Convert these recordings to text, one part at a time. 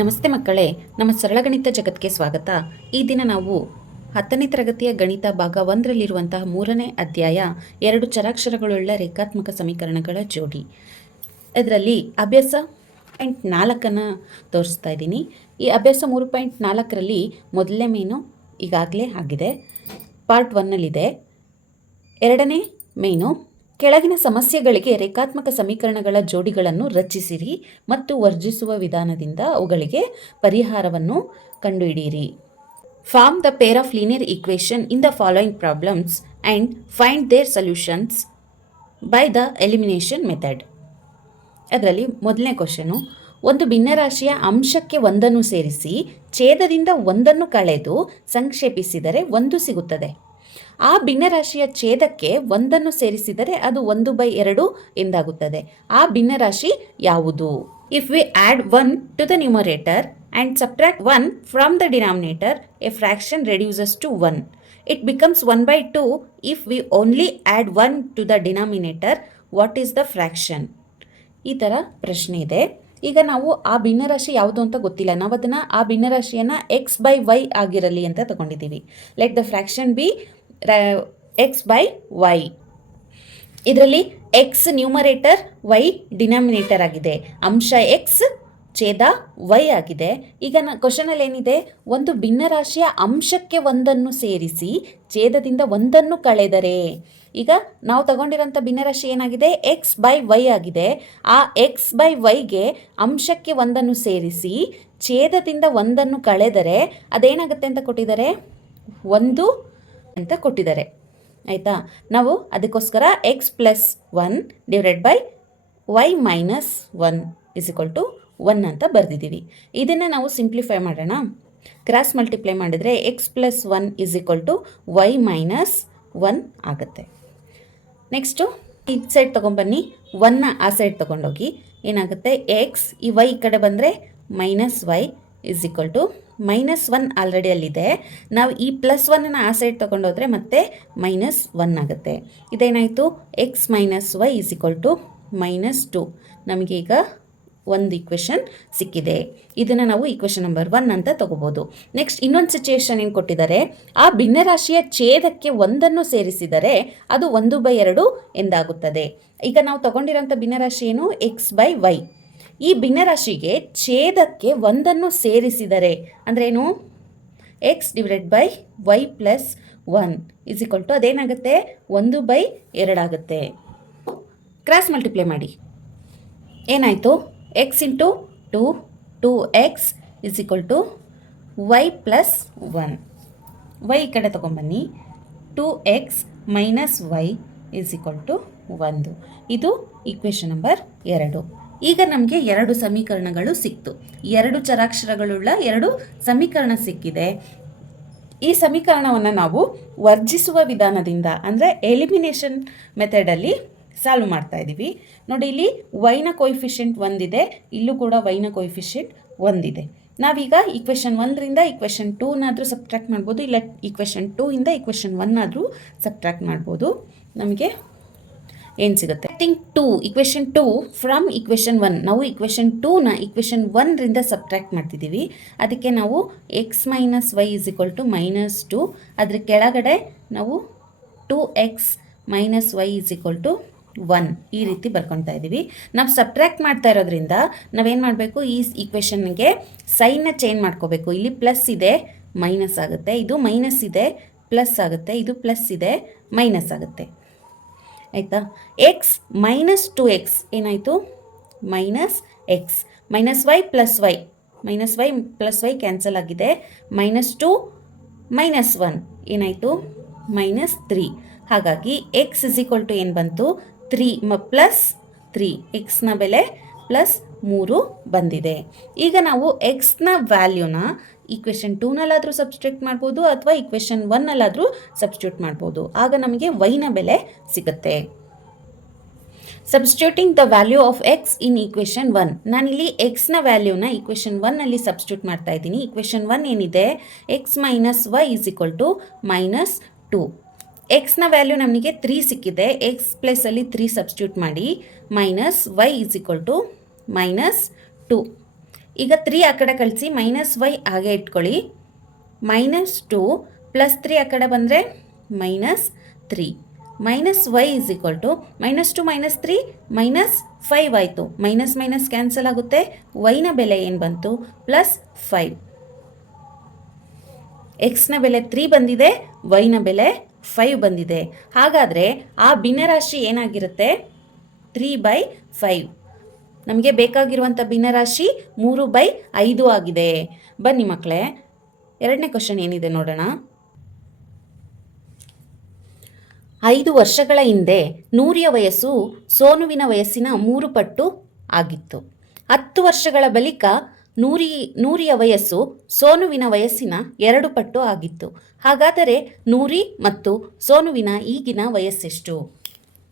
ನಮಸ್ತೆ ಮಕ್ಕಳೇ, ನಮ್ಮ ಸರಳ ಗಣಿತ ಜಗತ್ತಿಗೆ ಸ್ವಾಗತ. ಈ ದಿನ ನಾವು 10ನೇ ತರಗತಿಯ ಗಣಿತ ಭಾಗ 1ರಲ್ಲಿರುವಂತಹ 3ನೇ ಅಧ್ಯಾಯ 2 ಚರಾಕ್ಷರಗಳುಳ್ಳ ರೇಖಾತ್ಮಕ ಸಮೀಕರಣಗಳ ಜೋಡಿ. ಇದರಲ್ಲಿ ಅಭ್ಯಾಸ 4 ತೋರಿಸ್ತಾ ಇದ್ದೀನಿ. ಈ ಅಭ್ಯಾಸ 3.4ರಲ್ಲಿ ಮೊದಲನೇ ಮೇನು ಈಗಾಗಲೇ ಆಗಿದೆ, ಪಾರ್ಟ್ 1ನಲ್ಲಿದೆ. ಎರಡನೇ ಮೇನು ಕೆಳಗಿನ ಸಮಸ್ಯೆಗಳಿಗೆ ರೇಖಾತ್ಮಕ ಸಮೀಕರಣಗಳ ಜೋಡಿಗಳನ್ನು ರಚಿಸಿರಿ ಮತ್ತು ವರ್ಜಿಸುವ ವಿಧಾನದಿಂದ ಅವುಗಳಿಗೆ ಪರಿಹಾರವನ್ನು ಕಂಡುಹಿಡಿಯಿರಿ. Form the pair of linear equation in the following problems and find their solutions by the elimination method. ಅದರಲ್ಲಿ ಮೊದಲನೇ ಕ್ವಶನು, ಒಂದು ಭಿನ್ನರಾಶಿಯ ಅಂಶಕ್ಕೆ ಒಂದನ್ನು ಸೇರಿಸಿ ಛೇದದಿಂದ ಒಂದನ್ನು ಕಳೆದು ಸಂಕ್ಷೇಪಿಸಿದರೆ ಒಂದು ಸಿಗುತ್ತದೆ. ಆ ಭಿನ್ನರಾಶಿಯ ಛೇದಕ್ಕೆ ಒಂದನ್ನು ಸೇರಿಸಿದರೆ ಅದು 1/2 ಎಂದಾಗುತ್ತದೆ. ಆ ಭಿನ್ನರಾಶಿ ಯಾವುದು? If we add 1 to the numerator and subtract 1 from the denominator, a fraction reduces to 1. It becomes 1/2 if we only add 1 to the denominator. What is the fraction? ಈ ಥರ ಪ್ರಶ್ನೆ ಇದೆ. ಈಗ ನಾವು ಆ ಭಿನ್ನರಾಶಿ ಯಾವುದು ಅಂತ ಗೊತ್ತಿಲ್ಲ, ನಾವು ಅದನ್ನು ಆ ಭಿನ್ನರಾಶಿಯನ್ನು x/y ಆಗಿರಲಿ ಅಂತ ತಗೊಂಡಿದ್ದೀವಿ. Let the fraction be x/y. ಇದರಲ್ಲಿ x ನ್ಯೂಮರೇಟರ್, y ಡಿನಾಮಿನೇಟರ್ ಆಗಿದೆ. ಅಂಶ x, ಛೇದ y ಆಗಿದೆ. ಈಗ ಕ್ವಶನಲ್ಲಿ ಏನಿದೆ, ಒಂದು ಭಿನ್ನರಾಶಿಯ ಅಂಶಕ್ಕೆ ಒಂದನ್ನು ಸೇರಿಸಿ ಛೇದದಿಂದ ಒಂದನ್ನು ಕಳೆದರೆ. ಈಗ ನಾವು ತಗೊಂಡಿರೋಂಥ ಭಿನ್ನರಾಶಿ ಏನಾಗಿದೆ? x/y ಆಗಿದೆ. ಆ x/yಗೆ ಅಂಶಕ್ಕೆ ಒಂದನ್ನು ಸೇರಿಸಿ ಛೇದದಿಂದ ಒಂದನ್ನು ಕಳೆದರೆ ಅದೇನಾಗುತ್ತೆ ಅಂತ ಕೊಟ್ಟಿದ್ದಾರೆ? 1 ಅಂತ ಕೊಟ್ಟಿದ್ದಾರೆ. ಆಯಿತಾ? ನಾವು ಅದಕ್ಕೋಸ್ಕರ x+1 / y - 1 = 1 ಅಂತ ಬರೆದಿದ್ದೀವಿ. ಇದನ್ನು ನಾವು ಸಿಂಪ್ಲಿಫೈ ಮಾಡೋಣ. ಕ್ರಾಸ್ ಮಲ್ಟಿಪ್ಲೈ ಮಾಡಿದರೆ x+1 = y - 1 ಆಗುತ್ತೆ. ನೆಕ್ಸ್ಟು ಈ ಸೈಡ್ ತೊಗೊಂಬನ್ನಿ, 1ನ ಆ ಸೈಡ್ ತೊಗೊಂಡೋಗಿ ಏನಾಗುತ್ತೆ? x, ಈ y ಈ ಕಡೆ ಬಂದರೆ -y -1 ಆಲ್ರೆಡಿ ಅಲ್ಲಿದೆ. ನಾವು ಈ +1ನ ಆ ಸೈಡ್ ತೊಗೊಂಡೋದ್ರೆ ಮತ್ತೆ -1 ಆಗುತ್ತೆ. ಇದೇನಾಯಿತು? x - y -2. ನಮಗೆ ಈಗ ಒಂದು ಈಕ್ವೇಷನ್ ಸಿಕ್ಕಿದೆ. ಇದನ್ನು ನಾವು ಈಕ್ವೇಷನ್ ನಂಬರ್ 1 ಅಂತ ತಗೋಬೋದು. ನೆಕ್ಸ್ಟ್ ಇನ್ನೊಂದು ಸಿಚುಯೇಷನ್ ಏನು ಕೊಟ್ಟಿದ್ದಾರೆ? ಆ ಭಿನ್ನರಾಶಿಯ ಛೇದಕ್ಕೆ ಒಂದನ್ನು ಸೇರಿಸಿದರೆ ಅದು 1/2 ಎಂದಾಗುತ್ತದೆ. ಈಗ ನಾವು ತಗೊಂಡಿರೋಂಥ ಭಿನ್ನರಾಶಿ ಏನು? x/y. ಈ ಭಿನ್ನರಾಶಿಗೆ ಛೇದಕ್ಕೆ ಒಂದನ್ನು ಸೇರಿಸಿದರೆ ಅಂದ್ರೇನು? x / y + 1 ಅದೇನಾಗುತ್ತೆ? 1/2 ಆಗುತ್ತೆ. ಕ್ರಾಸ್ ಮಲ್ಟಿಪ್ಲೈ ಮಾಡಿ ಏನಾಯಿತು? x × 2 2x = y + 1. y ಈ ಕಡೆ ತೊಗೊಂಬನ್ನಿ, 2x - y = 1. ಇದು ಈಕ್ವೇಷನ್ ನಂಬರ್ 2. ಈಗ ನಮಗೆ 2 ಸಮೀಕರಣಗಳು ಸಿಕ್ತು. 2 ಚರಾಕ್ಷರಗಳುಳ್ಳ 2 ಸಮೀಕರಣ ಸಿಕ್ಕಿದೆ. ಈ ಸಮೀಕರಣವನ್ನು ನಾವು ವರ್ಜಿಸುವ ವಿಧಾನದಿಂದ ಅಂದರೆ ಎಲಿಮಿನೇಷನ್ ಮೆಥಡಲ್ಲಿ ಸಾಲ್ವ್ ಮಾಡ್ತಾ ಇದ್ದೀವಿ. ನೋಡಿ, ಇಲ್ಲಿ y ನ ಕೋಯಿಫಿಷಿಯಂಟ್ 1 ಇದೆ, ಇಲ್ಲೂ ಕೂಡ y ನ ಕೋಯಿಫಿಷಿಯಂಟ್ 1 ಇದೆ. ನಾವೀಗ ಈಕ್ವೇಷನ್ 1ರಿಂದ ಈಕ್ವೇಷನ್ 2ನಾದರೂ ಸಬ್ಟ್ರಾಕ್ಟ್ ಮಾಡ್ಬೋದು, ಇಲ್ಲ ಈಕ್ವೇಷನ್ 2ಇಂದ ಈಕ್ವೇಷನ್ 1 ಆದರೂ ಸಬ್ಟ್ರಾಕ್ಟ್ ಮಾಡ್ಬೋದು. ನಮಗೆ ಏನು ಸಿಗುತ್ತೆ? Equation 2 from equation 1. ನಾವು ಈಕ್ವೇಷನ್ 2ನ ಈಕ್ವೇಷನ್ 1ರಿಂದ ಸಬ್ಟ್ರಾಕ್ಟ್ ಮಾಡ್ತಿದ್ದೀವಿ. ಅದಕ್ಕೆ ನಾವು x - y -2, ಅದ್ರ ಕೆಳಗಡೆ ನಾವು 2x - y = 1 ಈ ರೀತಿ ಬರ್ಕೊತಾ ಇದ್ದೀವಿ. ನಾವು ಸಬ್ಟ್ರಾಕ್ಟ್ ಮಾಡ್ತಾ ಇರೋದ್ರಿಂದ ನಾವೇನು ಮಾಡಬೇಕು? ಈ ಈಕ್ವೇಷನ್ಗೆ ಸೈನ್ನ ಚೇಂಜ್ ಮಾಡ್ಕೋಬೇಕು. ಇಲ್ಲಿ ಪ್ಲಸ್ ಇದೆ, ಮೈನಸ್ ಆಗುತ್ತೆ. ಇದು ಮೈನಸ್ ಇದೆ, ಪ್ಲಸ್ ಆಗುತ್ತೆ. ಇದು ಪ್ಲಸ್ ಇದೆ, ಮೈನಸ್ ಆಗುತ್ತೆ. ಆಯಿತಾ? x - 2x ಏನಾಯಿತು? -x. -y + y ಕ್ಯಾನ್ಸಲ್ ಆಗಿದೆ. -2 - 1 ಏನಾಯಿತು? -3. ಹಾಗಾಗಿ x ಏನು ಬಂತು? 3 + 3. x ನ ಬೆಲೆ +3 ಬಂದಿದೆ. ಈಗ ನಾವು x ನ ವ್ಯಾಲ್ಯೂನ ಈಕ್ವೇಷನ್ 2ನಲ್ಲಾದರೂ ಸಬ್ಸ್ಟಿಟ್ಯೂಟ್ ಮಾಡ್ಬೋದು ಅಥವಾ ಈಕ್ವೇಷನ್ 1ನಲ್ಲಾದರೂ ಸಬ್ಸ್ಟಿಟ್ಯೂಟ್ ಮಾಡ್ಬೋದು. ಆಗ ನಮಗೆ y ನ ಬೆಲೆ ಸಿಗುತ್ತೆ. Substituting the value of x in equation 1. ನಾನಿಲ್ಲಿ x ನ ವ್ಯಾಲ್ಯೂನ ಈಕ್ವೇಷನ್ 1ನಲ್ಲಿ ಸಬ್ಸ್ಟಿಟ್ಯೂಟ್ ಮಾಡ್ತಾ ಇದ್ದೀನಿ. ಈಕ್ವೇಷನ್ 1 ಏನಿದೆ? x - y -2. x ನ ವ್ಯಾಲ್ಯೂ ನಮಗೆ 3 ಸಿಕ್ಕಿದೆ. x ಪ್ಲೇಸಲ್ಲಿ 3 ಸಬ್ಸ್ಟಿಟ್ಯೂಟ್ ಮಾಡಿ, -y = -2. ಈಗ 3 ಆ ಕಡೆ ಕಳಿಸಿ -y ಹಾಗೆ ಇಟ್ಕೊಳ್ಳಿ. -2 +3 ಆ ಕಡೆ ಬಂದರೆ -3. -y ಇಸ್ ಈಕ್ವಲ್ ಟು -2 -3 -5 ಆಯಿತು. ಮೈನಸ್ ಕ್ಯಾನ್ಸಲ್ ಆಗುತ್ತೆ. y ನ ಬೆಲೆ ಏನು ಬಂತು? +5. ಎಕ್ಸ್ನ ಬೆಲೆ 3 ಬಂದಿದೆ, y ನ ಬೆಲೆ 5 ಬಂದಿದೆ. ಹಾಗಾದರೆ ಆ ಭಿನ್ನರಾಶಿ ಏನಾಗಿರುತ್ತೆ? 3/5. ನಮಗೆ ಬೇಕಾಗಿರುವಂಥ ಭಿನ್ನರಾಶಿ 3/5 ಆಗಿದೆ. ಬನ್ನಿ ಮಕ್ಕಳೇ, ಎರಡನೇ ಕ್ವಶನ್ ಏನಿದೆ ನೋಡೋಣ. 5 ವರ್ಷಗಳ ಹಿಂದೆ ನೂರಿಯ ವಯಸ್ಸು ಸೋನುವಿನ ವಯಸ್ಸಿನ 3 ಪಟ್ಟು ಆಗಿತ್ತು. 10 ವರ್ಷಗಳ ಬಳಿಕ ನೂರಿಯ ವಯಸ್ಸು ಸೋನುವಿನ ವಯಸ್ಸಿನ 2 ಪಟ್ಟು ಆಗಿತ್ತು. ಹಾಗಾದರೆ ನೂರಿ ಮತ್ತು ಸೋನುವಿನ ಈಗಿನ ವಯಸ್ಸೆಷ್ಟು?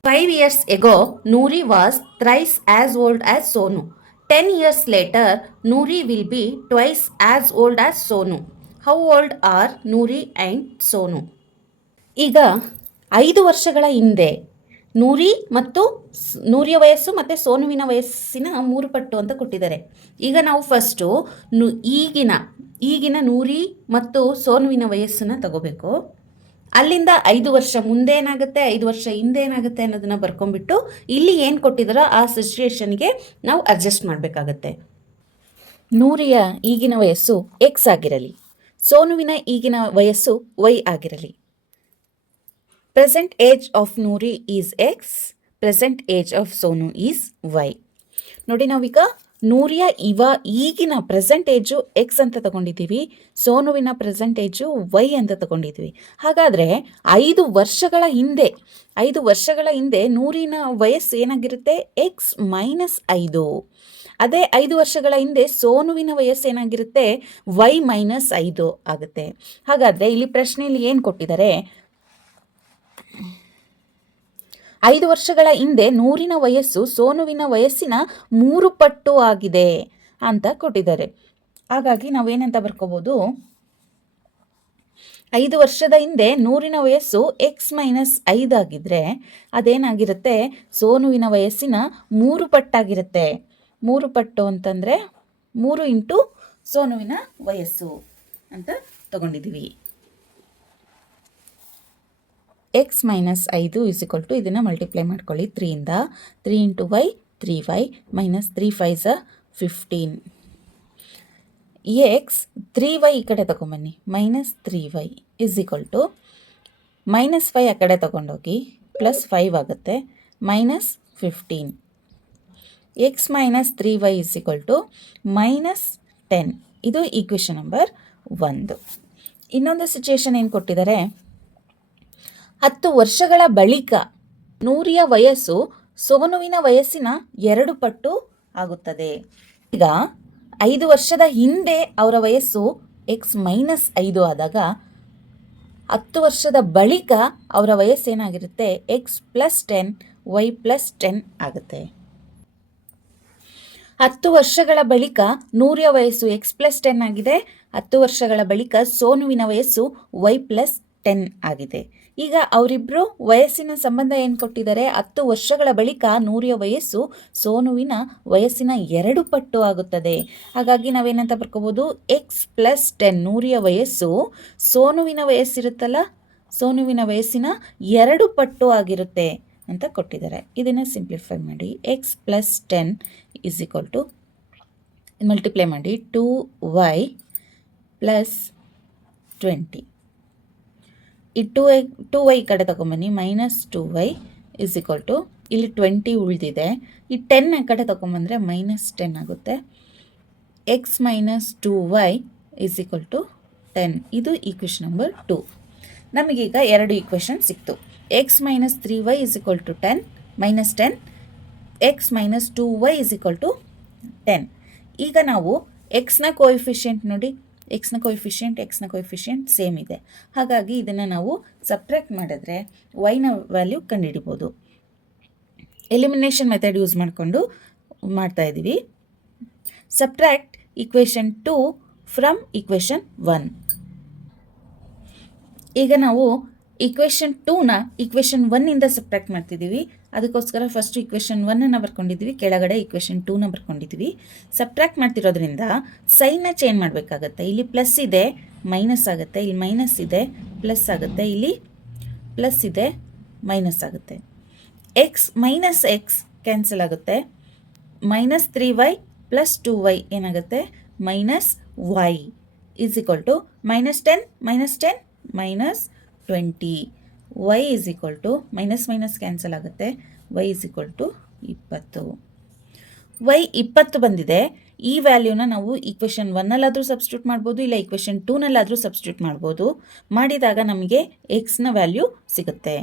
5 years ago, Noori was thrice as old as Sonu. 10 years later, Noori will be twice as old as Sonu. How old are Noori and Sonu? ಈಗ 5 ವರ್ಷಗಳ ಹಿಂದೆ ನೂರಿಯ ವಯಸ್ಸು ಮತ್ತು ಸೋನುವಿನ ವಯಸ್ಸಿನ 3 ಪಟ್ಟು ಅಂತ ಕೊಟ್ಟಿದ್ದಾರೆ. ಈಗ ನಾವು ಫಸ್ಟು ಈಗಿನ ನೂರಿ ಮತ್ತು ಸೋನುವಿನ ವಯಸ್ಸನ್ನು ತಗೋಬೇಕು. ಅಲ್ಲಿಂದ 5 ವರ್ಷ ಮುಂದೆ ಏನಾಗುತ್ತೆ, 5 ವರ್ಷ ಹಿಂದೆ ಏನಾಗುತ್ತೆ ಅನ್ನೋದನ್ನು ಬರ್ಕೊಂಡ್ಬಿಟ್ಟು ಇಲ್ಲಿ ಏನು ಕೊಟ್ಟಿದ್ದಾರೋ ಆ ಸಿಚುಯೇಷನ್ಗೆ ನಾವು ಅಡ್ಜಸ್ಟ್ ಮಾಡಬೇಕಾಗತ್ತೆ. ನೂರಿಯ ಈಗಿನ ವಯಸ್ಸು ಎಕ್ಸ್ ಆಗಿರಲಿ, ಸೋನುವಿನ ಈಗಿನ ವಯಸ್ಸು ವೈ ಆಗಿರಲಿ. Present age of Noori is x, present age of Sonu is y. ನೋಡಿ, ನಾವೀಗ ನೂರಿಯ ಈಗಿನ ಪ್ರೆಸೆಂಟೇಜು ಎಕ್ಸ್ ಅಂತ ತಗೊಂಡಿದ್ದೀವಿ, ಸೋನುವಿನ ಪ್ರೆಸೆಂಟೇಜು ವೈ ಅಂತ ತಗೊಂಡಿದ್ವಿ. ಹಾಗಾದರೆ 5 ವರ್ಷಗಳ ಹಿಂದೆ ನೂರಿನ ವಯಸ್ಸು ಏನಾಗಿರುತ್ತೆ? ಎಕ್ಸ್ -5. ಅದೇ 5 ವರ್ಷಗಳ ಹಿಂದೆ ಸೋನುವಿನ ವಯಸ್ಸು ಏನಾಗಿರುತ್ತೆ? ವೈ -5 ಆಗುತ್ತೆ. ಹಾಗಾದರೆ ಇಲ್ಲಿ ಪ್ರಶ್ನೆಯಲ್ಲಿ ಏನು ಕೊಟ್ಟಿದ್ದಾರೆ? 5 ವರ್ಷಗಳ ಹಿಂದೆ ನೂರಿನ ವಯಸ್ಸು ಸೋನುವಿನ ವಯಸ್ಸಿನ 3 ಪಟ್ಟು ಆಗಿದೆ ಅಂತ ಕೊಟ್ಟಿದ್ದಾರೆ. ಹಾಗಾಗಿ ನಾವೇನಂತ ಬರ್ಕೋಬೋದು? 5 ವರ್ಷದ ಹಿಂದೆ ನೂರಿನ ವಯಸ್ಸು ಎಕ್ಸ್ -5 ಆಗಿದ್ರೆ ಅದೇನಾಗಿರುತ್ತೆ? ಸೋನುವಿನ ವಯಸ್ಸಿನ 3 ಪಟ್ಟಾಗಿರುತ್ತೆ. 3 ಪಟ್ಟು ಅಂತಂದರೆ 3 ಇಂಟು ಸೋನುವಿನ ವಯಸ್ಸು ಅಂತ ತಗೊಂಡಿದ್ದೀವಿ. ಎಕ್ಸ್ -5 ಇಸ್ ಈಕ್ವಲ್ ಟು, ಇದನ್ನು ಮಲ್ಟಿಪ್ಲೈ ಮಾಡ್ಕೊಳ್ಳಿ 3ಇಂದ. 3 into Y 3y -3 5 15. X 3y ಈ ಕಡೆ ತಗೊಂಬನ್ನಿ, -3y ಇಸ್ ಈಕ್ವಲ್ ಟು -5 ಆ ಕಡೆ ತಗೊಂಡೋಗಿ +5 ಆಗುತ್ತೆ, -15. X -3y is equal to -10. ಇದು ಈಕ್ವೇಷನ್ ನಂಬರ್ 1. ಇನ್ನೊಂದು ಸಿಚುಯೇಷನ್ ಏನು ಕೊಟ್ಟಿದ್ದಾರೆ? 10 ವರ್ಷಗಳ ಬಳಿಕ ನೂರಿಯ ವಯಸ್ಸು ಸೋನುವಿನ ವಯಸ್ಸಿನ 2 ಪಟ್ಟು ಆಗುತ್ತದೆ. ಈಗ 5 ವರ್ಷದ ಹಿಂದೆ ಅವರ ವಯಸ್ಸು ಎಕ್ಸ್ -5 ಆದಾಗ 10 ವರ್ಷದ ಬಳಿಕ ಅವರ ವಯಸ್ಸೇನಾಗಿರುತ್ತೆ? ಎಕ್ಸ್ +10 ವೈ +10 ಆಗುತ್ತೆ. 10 ವರ್ಷಗಳ ಬಳಿಕ ನೂರಿಯ ವಯಸ್ಸು ಎಕ್ಸ್ +10 ಆಗಿದೆ. 10 ವರ್ಷಗಳ ಬಳಿಕ ಸೋನುವಿನ ವಯಸ್ಸು ವೈ +10 ಆಗಿದೆ. ಈಗ ಅವರಿಬ್ಬರು ವಯಸ್ಸಿನ ಸಂಬಂಧ ಏನು ಕೊಟ್ಟಿದ್ದಾರೆ? 10 ವರ್ಷಗಳ ಬಳಿಕ ನೂರಿಯ ವಯಸ್ಸು ಸೋನುವಿನ ವಯಸ್ಸಿನ 2 ಪಟ್ಟು ಆಗುತ್ತದೆ. ಹಾಗಾಗಿ ನಾವೇನಂತ ಬರ್ಕೋಬೋದು? ಎಕ್ಸ್ +10 ನೂರಿಯ ವಯಸ್ಸು ಸೋನುವಿನ ವಯಸ್ಸಿರುತ್ತಲ್ಲ, ಸೋನುವಿನ ವಯಸ್ಸಿನ 2 ಪಟ್ಟು ಆಗಿರುತ್ತೆ ಅಂತ ಕೊಟ್ಟಿದ್ದಾರೆ. ಇದನ್ನು ಸಿಂಪ್ಲಿಫೈ ಮಾಡಿ. X +10 is equal to, multiply ಮಾಡಿ 2y +20. ಈ 2y ಈ ಕಡೆ ತಗೊಂಬನ್ನಿ, -2y ಇಸ್ ಈಕ್ವಲ್ ಟು, ಇಲ್ಲಿ 20 ಉಳಿದಿದೆ, ಈ 10 ಆ ಕಡೆ ತಗೊಂಬಂದರೆ -10 ಆಗುತ್ತೆ. X -2y is equal to 10. ಇದು ಈಕ್ವೇಷನ್ ನಂಬರ್ 2. ನಮಗೀಗ 2 ಈಕ್ವೇಷನ್ ಸಿಕ್ತು. X -3y is equal to 10, -10, x -2y is equal to 10. ಈಗ ನಾವು ಎಕ್ಸ್ನ ಕೋಎಫಿಷಿಯೆಂಟ್ ನೋಡಿ, ಎಕ್ಸ್ನ ಕೋಎಫಿಷಿಯೆಂಟ್ ಸೇಮ್ ಇದೆ. ಹಾಗಾಗಿ ಇದನ್ನು ನಾವು ಸಬ್ಟ್ರಾಕ್ಟ್ ಮಾಡಿದ್ರೆ ವೈನ ವ್ಯಾಲ್ಯೂ ಕಂಡುಹಿಡಿಬೋದು. ಎಲಿಮಿನೇಷನ್ ಮೆಥಡ್ ಯೂಸ್ ಮಾಡಿಕೊಂಡು ಮಾಡ್ತಾ ಇದ್ದೀವಿ. Subtract equation 2 from equation 1. ಈಗ ನಾವು ಈಕ್ವೇಷನ್ 2ನ ಈಕ್ವೇಷನ್ 1ಇಂದ ಸಬ್ಟ್ರಾಕ್ಟ್ ಮಾಡ್ತಿದ್ದೀವಿ. ಅದಕ್ಕೋಸ್ಕರ ಫಸ್ಟ್ ಇಕ್ವೇಷನ್ 1 ಬರ್ಕೊಂಡಿದ್ವಿ, ಕೆಳಗಡೆ ಇಕ್ವೇಷನ್ 2 ಬರ್ಕೊಂಡಿದ್ವಿ. ಸಬ್ಟ್ರ್ಯಾಕ್ಟ್ ಮಾಡ್ತಿರೋದ್ರಿಂದ ಸೈನ್ನ ಚೇಂಜ್ ಮಾಡಬೇಕಾಗತ್ತೆ. ಇಲ್ಲಿ ಪ್ಲಸ್ ಇದೆ ಮೈನಸ್ ಆಗುತ್ತೆ, ಇಲ್ಲಿ ಮೈನಸ್ ಇದೆ ಪ್ಲಸ್ ಆಗುತ್ತೆ, ಇಲ್ಲಿ ಪ್ಲಸ್ ಇದೆ ಮೈನಸ್ ಆಗುತ್ತೆ. ಎಕ್ಸ್ ಮೈನಸ್ ಎಕ್ಸ್ ಕ್ಯಾನ್ಸಲ್ ಆಗುತ್ತೆ. ಮೈನಸ್ 3y ಪ್ಲಸ್ 2y ಏನಾಗುತ್ತೆ, minus y is equal to -10 minus 20. y is equal to minus minus cancel ಆಗುತ್ತೆ, y is equal to 20. y 20 ಬಂದಿದೆ. ಈ ವ್ಯಾಲ್ಯೂನ ನಾವು ಇಕ್ವೇಷನ್ 1 ಸಬ್ಸ್ಟಿಟ್ಯೂಟ್ ಮಾಡ್ಬೋದು, ಇಲ್ಲ ಇಕ್ವೇಷನ್ 2 ಸಬ್ಸ್ಟಿಟ್ಯೂಟ್ ಮಾಡ್ಬೋದು. ಮಾಡಿದಾಗ ನಮಗೆ ಎಕ್ಸ್ನ ವ್ಯಾಲ್ಯೂ ಸಿಗುತ್ತೆ.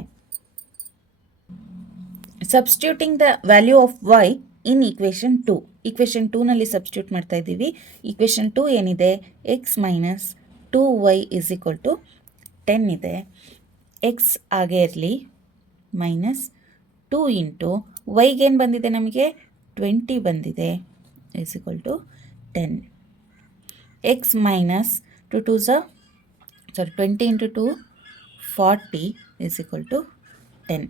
Substituting the value of y in equation 2. Equation 2 substitute ಮಾಡ್ತಾ ಇದ್ದೀವಿ. ಇಕ್ವೇಷನ್ 2 ಏನಿದೆ, x minus 2y is equal to 10 ಇದೆ. ಎಕ್ಸ್ ಆಗೇ ಇರಲಿ, ಮೈನಸ್ 2 ಇಂಟು ವೈಗೆ ಏನು ಬಂದಿದೆ, ನಮಗೆ 20 ಬಂದಿದೆ, is equal to 10. X minus 20 into 2 40 is equal to 10.